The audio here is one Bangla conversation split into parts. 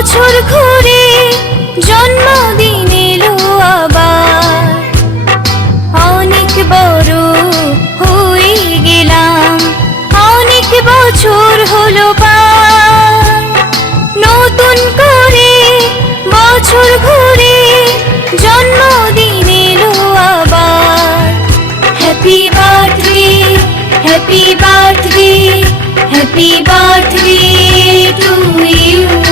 বছর ঘুরে জন্মদিন এলো আবার অনেক বড় হয়ে গেলাম, অনেক বছর হলো পার নতুন করে বছর ঘুরে জন্মদিন এলো আবার happy birthday happy birthday happy birthday to you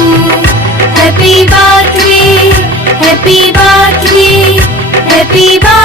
happy birthday happy birthday happy birthday